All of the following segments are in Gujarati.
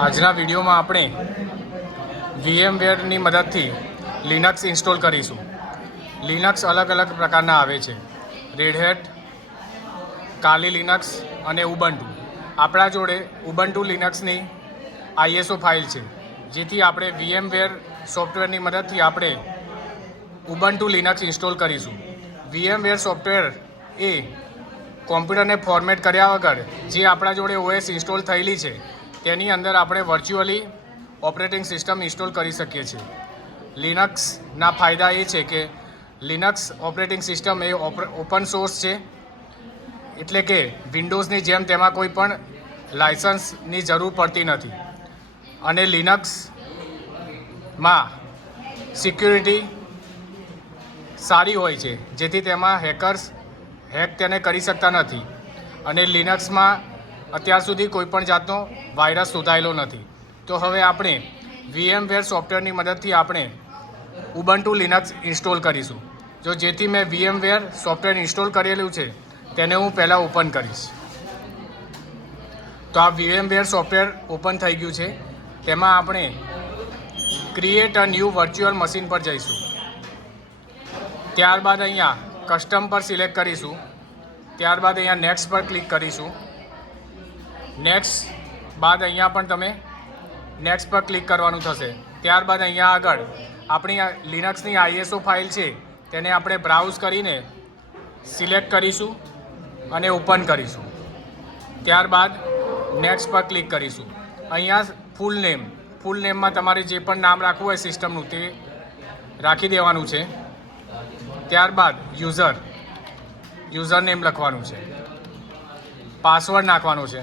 આજના વિડીયોમાં આપણે VMwareની મદદથી લિનક્સ ઇન્સ્ટોલ કરીશું। લિનક્સ અલગ અલગ પ્રકારના આવે છે, રેડ હેટ, કાલી લિનક્સ અને ઉબુન્ટુ। આપણા જોડે ઉબુન્ટુ લિનક્સની ISO ફાઇલ છે, જેથી આપણે VMware સોફ્ટવેરની મદદથી આપણે ઉબુન્ટુ લિનક્સ ઇન્સ્ટોલ કરીશું। VMware સોફ્ટવેર એ કોમ્પ્યુટરને ફોર્મેટ કર્યા વગર જે આપણા જોડે OS ઇન્સ્ટોલ થયેલી છે તેની અંદર આપણે વર્ચ્યુઅલી ઓપરેટિંગ સિસ્ટમ ઇન્સ્ટોલ કરી શકીએ છીએ। લિનક્સના ફાયદા એ છે કે લિનક્સ ઓપરેટિંગ સિસ્ટમ એ ઓપન સોર્સ છે, એટલે કે વિન્ડોઝની જેમ તેમાં કોઈ પણ લાયસન્સની જરૂર પડતી નથી અને લિનક્સમાં સિક્યુરિટી સારી હોય છે, જેથી તેમાં હેકર્સ હેક તેને કરી શકતા નથી અને લિનક્સમાં અત્યાર સુધી કોઈપણ જાતનો વાયરસ શોધાયેલો નથી। તો હવે આપણે VMware સોફ્ટવેરની મદદથી આપણે ઉબુન્ટુ લિનક્સ ઇન્સ્ટોલ કરીશું। જેથી મેં VMware સોફ્ટવેર ઇન્સ્ટોલ કરેલું છે તેને હું પહેલાં ઓપન કરીશ। તો આ VMware સોફ્ટવેર ઓપન થઈ ગયું છે। તેમાં આપણે create a new virtual machine પર જઈશું। ત્યારબાદ અહીંયા કસ્ટમ પર સિલેક્ટ કરીશું। ત્યારબાદ અહીંયા નેક્સ્ટ પર ક્લિક કરીશું। નેક્સ્ટ બાદ અહીંયા પણ તમે નેક્સ્ટ પર ક્લિક કરવાનું થશે। ત્યારબાદ અહીંયા આગળ આપણી લિનક્સની ISO ફાઇલ છે તેને આપણે બ્રાઉઝ કરીને સિલેક્ટ કરીશું અને ઓપન કરીશું। ત્યારબાદ નેક્સ્ટ પર ક્લિક કરીશું। અહીંયા ફૂલ નેમમાં તમારે જે પણ નામ રાખવું હોય સિસ્ટમનું તે રાખી દેવાનું છે। ત્યારબાદ યુઝર નેમ લખવાનું છે, પાસવર્ડ નાખવાનો છે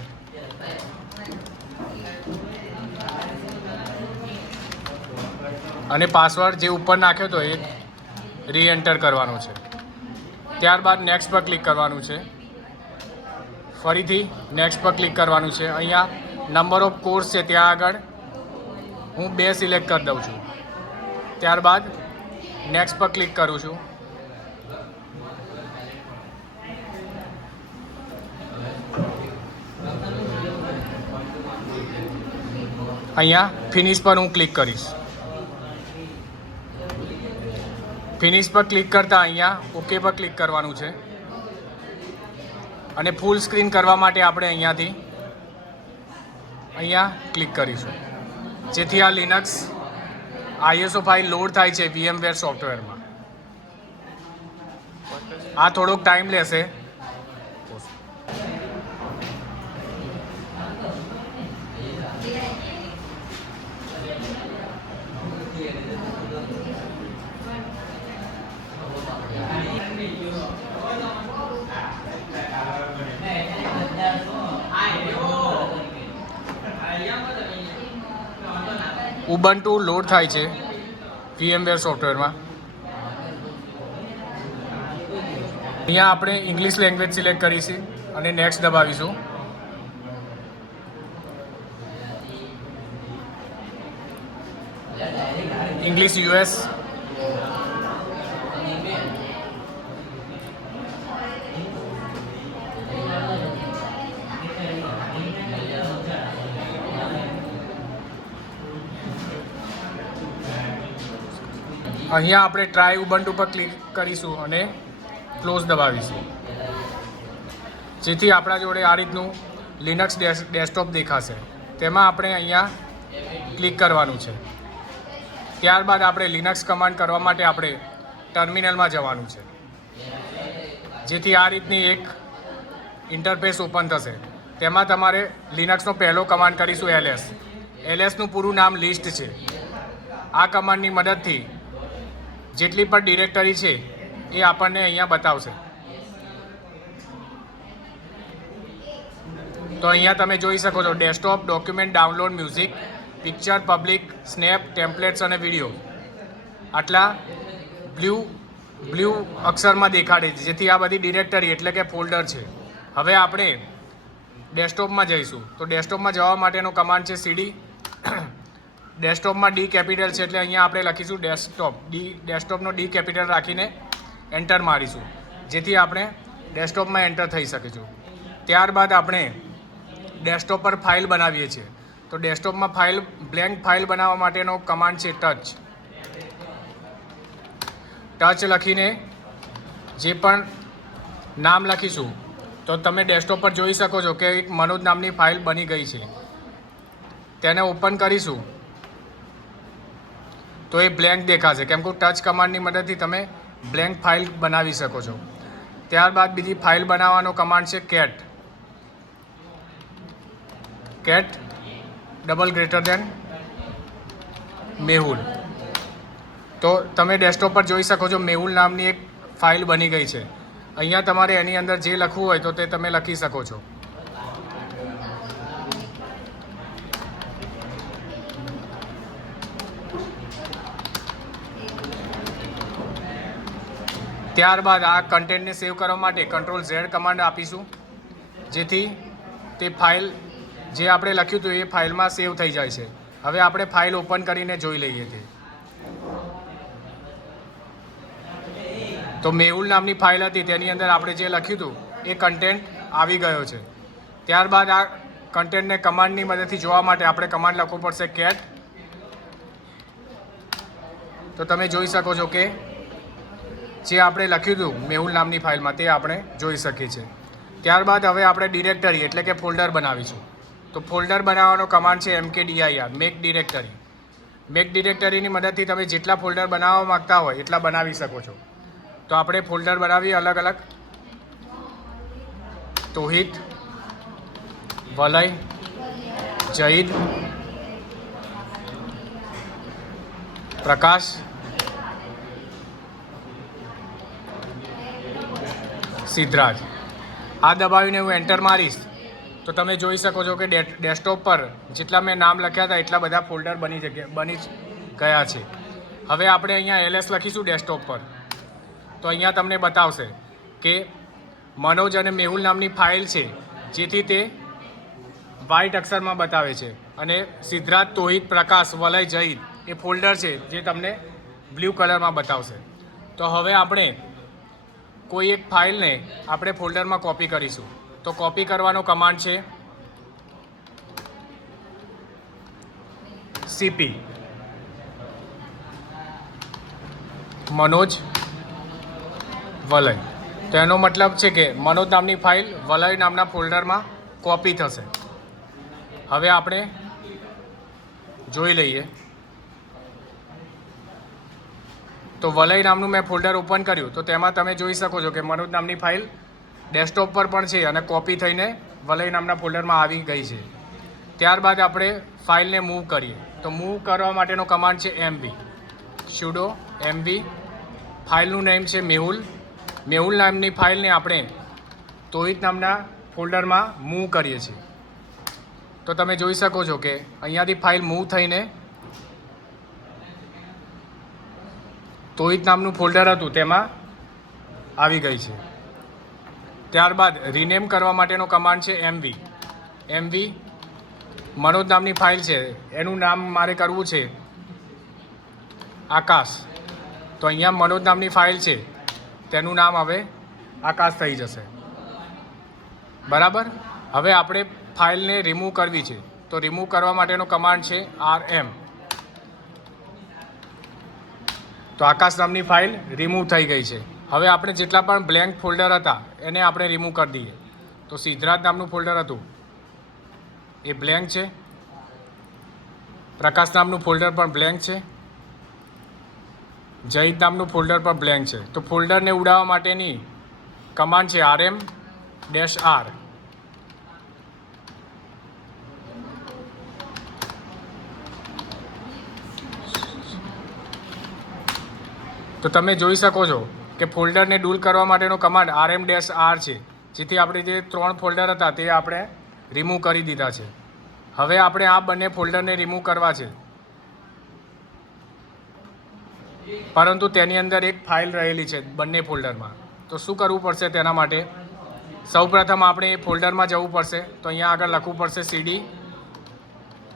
અને પાસવર્ડ જે ઉપર નાખ્યો તો એ રીએન્ટર કરવાનો છે। ત્યારબાદ નેક્સ્ટ પર ક્લિક કરવાનું છે, ફરીથી નેક્સ્ટ પર ક્લિક કરવાનું છે। અહીંયા નંબર ઓફ કોર્સ છે ત્યાં આગળ હું 2 સિલેક્ટ કરી દઉં છું। ત્યારબાદ નેક્સ્ટ પર ક્લિક કરું છું। અહીંયા ફિનિશ પર હું ક્લિક કરીશ। ફિનિશ પર ક્લિક કરતાં અહીંયા ઓકે પર ક્લિક કરવાનું છે અને ફૂલ સ્ક્રીન કરવા માટે આપણે અહીંયા ક્લિક કરીશું, જેથી આ લિનક્સ ISO ફાઇલ લોડ થાય છે VMware સોફ્ટવેરમાં। આ થોડોક ટાઈમ લેશે। ઉબુન્ટુ લોડ થાય છે VMware સોફ્ટવેરમાં। અહીંયા આપણે ઇંગ્લિશ લેંગ્વેજ સિલેક્ટ કરીશું અને નેક્સ્ટ દબાવીશું। ઇંગ્લિશ US, અહીંયા આપણે ટ્રાય ઉબુન્ટુ પર ક્લિક કરીશું અને ક્લોઝ દબાવીશું, જેથી આપણા જોડે આ રીતનું લિનક્સ ડેસ્કટોપ દેખાશે। તેમાં આપણે અહીંયા ક્લિક કરવાનું છે। ત્યારબાદ આપણે લિનક્સ કમાન્ડ કરવા માટે આપણે ટર્મિનલમાં જવાનું છે, જેથી આ રીતની એક ઇન્ટરફેસ ઓપન થશે। તેમાં તમારે લિનક્સનો પહેલો કમાન્ડ કરીશું LSનું પૂરું નામ લિસ્ટ છે। આ કમાન્ડની મદદથી જેટલી પણ ડિરેક્ટરી છે એ આપણને અહીંયા બતાવશે। તો અહીંયા તમે જોઈ શકો છો desktop, document, download, music, picture, public, snap, templates અને વિડીયો આટલા બ્લુ અક્ષરમાં દેખાડે છે, જેથી આ બધી ડિરેક્ટરી એટલે કે ફોલ્ડર છે। હવે આપણે ડેસ્કટોપમાં જઈશું। તો ડેસ્કટોપમાં જવા માટેનો કમાન્ડ છે CD। ડેસ્કટોપમાં D કેપિટલ છે એટલે અહીંયા આપણે લખીશું ડેસ્કટોપનો D કેપિટલ રાખીને એન્ટર મારીશું, જેથી આપણે ડેસ્કટોપમાં એન્ટર થઈ શકીશું। ત્યારબાદ આપણે ડેસ્કટોપ પર ફાઇલ બનાવીએ છીએ। તો ડેસ્કટોપમાં બ્લેન્ક ફાઇલ બનાવવા માટેનો કમાન્ડ છે ટચ. ટચ લખીને જે પણ નામ લખીશું તો તમે ડેસ્કટોપ પર જોઈ શકો છો કે એક મનોજ નામની ફાઇલ બની ગઈ છે. તેને ઓપન કરીશું તો એ બ્લેન્ક દેખાશે, કેમ કે ટચ કમાન્ડની મદદથી તમે બ્લેન્ક ફાઇલ બનાવી શકો છો. ત્યારબાદ બીજી ફાઇલ બનાવવાનો કમાન્ડ છે કેટ. કેટ > મેહુલ. તો તમે ડેસ્કટોપ પર જોઈ શકો છો મેહુલ નામની એક ફાઇલ બની ગઈ છે. અહીંયા તમારે એની અંદર જે લખવું હોય તો તે તમે લખી શકો છો. ત્યારબાદ આ કન્ટેન્ટને સેવ કરવા માટે Ctrl+Z કમાન્ડ આપીશું, જેથી તે ફાઇલ જે આપણે લખ્યું હતું એ ફાઇલમાં સેવ થઈ જાય છે. હવે આપણે ફાઇલ ઓપન કરીને જોઈ લઈએ છીએ. તો મેહુલ નામની ફાઇલ હતી તેની અંદર આપણે જે લખ્યું હતું એ કન્ટેન્ટ આવી ગયો છે. ત્યારબાદ આ કન્ટેન્ટને કમાન્ડની મદદથી જોવા માટે આપણે કમાન્ડ લખવો પડશે કેટ. તો તમે જોઈ શકો છો કે જે આપણે લખ્યું હતું મેહુલ નામની ફાઇલમાં તે આપણે જોઈ શકીએ છીએ. ત્યારબાદ હવે આપણે ડિરેક્ટરી એટલે કે ફોલ્ડર બનાવીશું. તો ફોલ્ડર બનાવવાનો કમાન્ડ છે mkdir મેક ડિરેક્ટરી. મેક ડિરેક્ટરીની મદદથી તમે જેટલા ફોલ્ડર બનાવવા માગતા હોય એટલા બનાવી શકો છો. તો આપણે ફોલ્ડર બનાવીએ અલગ અલગ. તોહિત, વલય, જહીદ, પ્રકાશ, સિદ્ધરાજ. આ દબાવીને હું એન્ટર મારીશ તો તમે જોઈ શકો છો કે ડેસ્કટોપ પર જેટલા મેં નામ લખ્યા હતા એટલા બધા ફોલ્ડર બની ગયા છે. હવે આપણે અહીંયા LS લખીશું ડેસ્કટોપ પર તો અહીંયા તમને બતાવશે કે મનોજ અને મેહુલ નામની ફાઇલ છે, જેથી તે વ્હાઇટ અક્ષરમાં બતાવે છે. અને સિદ્ધરાજ, તોહિત, પ્રકાશ, વલય, જહીદ એ ફોલ્ડર છે જે તમને બ્લુ કલરમાં બતાવશે. તો હવે આપણે કોઈ એક ફાઇલને આપણે ફોલ્ડરમાં કોપી કરીશું. તો કોપી કરવાનો કમાન્ડ છે CP. મનોજ, વલય. તો એનો મતલબ છે કે મનોજ નામની ફાઇલ વલય નામના ફોલ્ડરમાં કોપી થશે. હવે આપણે જોઈ લઈએ. તો વલય નામનું મેં ફોલ્ડર ઓપન કર્યું તો તેમાં તમે જોઈ શકો છો કે મનોજ નામની ફાઇલ ડેસ્કટોપ પર પણ છે અને કોપી થઈને વલય નામના ફોલ્ડરમાં આવી ગઈ છે. ત્યારબાદ આપણે ફાઇલને મૂવ કરીએ. તો મૂવ કરવા માટેનો કમાન્ડ છે MV. sudo MV. ફાઇલનું નેમ છે મેહુલ. મેહુલ નામની ફાઇલને આપણે તોહિત નામના ફોલ્ડરમાં મૂવ કરીએ છીએ. તો તમે જોઈ શકો છો કે અહીંયાથી ફાઇલ મૂવ થઈને તોહિત નામનું ફોલ્ડર હતું તેમાં આવી ગઈ છે. ત્યારબાદ રિનેમ કરવા માટેનો કમાન્ડ છે MV. MV મનોજ નામની ફાઇલ છે, એનું નામ મારે કરવું છે આકાશ. તો અહીંયા મનોજ નામની ફાઇલ છે તેનું નામ હવે આકાશ થઈ જશે. બરાબર. હવે આપણે ફાઇલને રિમૂવ કરવી છે. તો રિમૂવ કરવા માટેનો કમાન્ડ છે RM. તો આકાશ નામની ફાઇલ રિમૂવ થઈ ગઈ છે. હવે આપણે જેટલા પણ બ્લેન્ક ફોલ્ડર હતા એને આપણે રિમૂવ કરી દઈએ. તો સિદ્ધરાજ નામનું ફોલ્ડર હતું એ બ્લેન્ક છે. પ્રકાશ નામનું ફોલ્ડર પણ બ્લેન્ક છે. જહીદ નામનું ફોલ્ડર પણ બ્લેન્ક છે. તો ફોલ્ડરને ઉડાવવા માટેની કમાન્ડ છે RM-R. તો તમે જોઈ શકો છો કે ફોલ્ડરને દૂર કરવા માટેનો કમાન્ડ RM-R છે, જેથી આપણે જે 3 ફોલ્ડર હતા તે આપણે રિમૂવ કરી દીધા છે. હવે આપણે આ બંને ફોલ્ડરને રિમૂવ કરવા છે, પરંતુ તેની અંદર એક ફાઇલ રહેલી છે બંને ફોલ્ડરમાં. તો શું કરવું પડશે તેના માટે? સૌપ્રથમ આપણે એ ફોલ્ડરમાં જવું પડશે. તો અહીંયા આગળ લખવું પડશે CD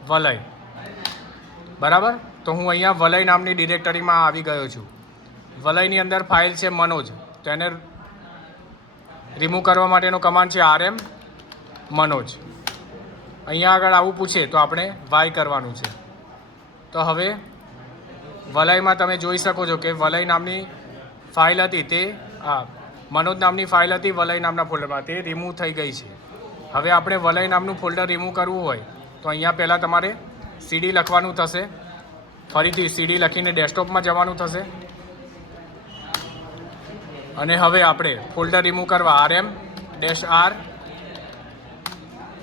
વલય. બરાબર. તો હું અહીંયા વલય નામની ડિરેક્ટરીમાં આવી ગયો છું. વલયની અંદર ફાઇલ છે મનોજ. તેને રિમૂવ કરવા માટેનો કમાન્ડ છે RM-Manoj. અહીંયા આગળ આવું પૂછે તો આપણે વાય કરવાનું છે. તો હવે વલયમાં તમે જોઈ શકો છો કે વલય નામની ફાઇલ હતી તે મનોજ નામની ફાઇલ હતી વલય નામના ફોલ્ડરમાં, તે રિમૂવ થઈ ગઈ છે. હવે આપણે વલય નામનું ફોલ્ડર રિમૂવ કરવું હોય તો અહીંયા પહેલાં તમારે CD લખવાનું થશે, ફરીથી CD લખીને ડેસ્કટોપમાં જવાનું થશે અને હવે આપણે ફોલ્ડર રિમૂવ કરવા RM-R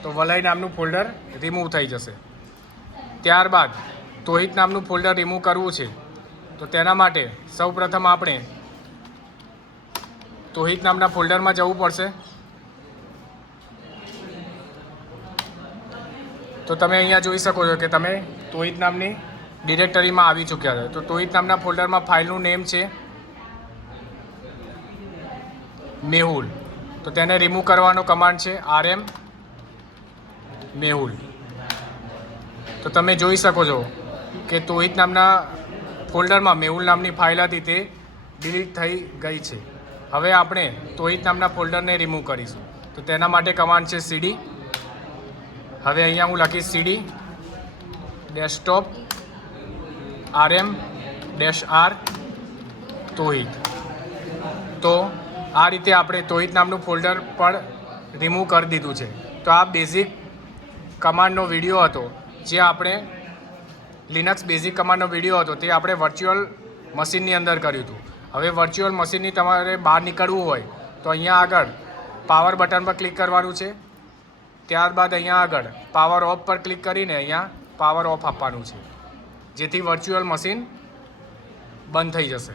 તો વલય નામનું ફોલ્ડર રિમૂવ થઈ જશે. ત્યારબાદ તોહિત નામનું ફોલ્ડર રિમૂવ કરવું છે તો તેના માટે સૌપ્રથમ આપણે તોહિત નામના ફોલ્ડરમાં જવું પડશે. તો તમે અહીંયા જોઈ શકો છો કે તમે તોહિત નામની ડિરેક્ટરીમાં આવી ચૂક્યા છો. તો તોહિત નામના ફોલ્ડરમાં ફાઇલનું નેમ છે મેહુલ. તો તેને રિમૂવ કરવાનો કમાન્ડ છે RM મેહુલ. તો તમે જોઈ શકો છો કે તોહિત નામના ફોલ્ડરમાં મેહુલ નામની ફાઇલ હતી તે ડિલીટ થઈ ગઈ છે. હવે આપણે તોહિત નામના ફોલ્ડરને રિમૂવ કરીશું. તો તેના માટે કમાન્ડ છે CD. હવે અહીંયા હું લખીશ CD ડેસ્કટોપ RM-R તોહિત. તો આ રીતે આપણે તોહિત નામનું ફોલ્ડર પણ રિમૂવ કરી દીધું છે. તો આ બેઝિક કમાન્ડનો વિડીયો હતો જે આપણે લિનક્સ બેઝિક કમાન્ડનો વિડીયો હતો તે આપણે વર્ચ્યુઅલ મશીનની અંદર કર્યું હતું. હવે વર્ચ્યુઅલ મશીનની તમારે બહાર નીકળવું હોય તો અહીંયા આગળ પાવર બટન પર ક્લિક કરવાનું છે. ત્યારબાદ અહીંયા આગળ પાવર ઓફ પર ક્લિક કરીને અહીંયા પાવર ઓફ આપવાનું છે, જેથી વર્ચ્યુઅલ મશીન બંધ થઈ જશે.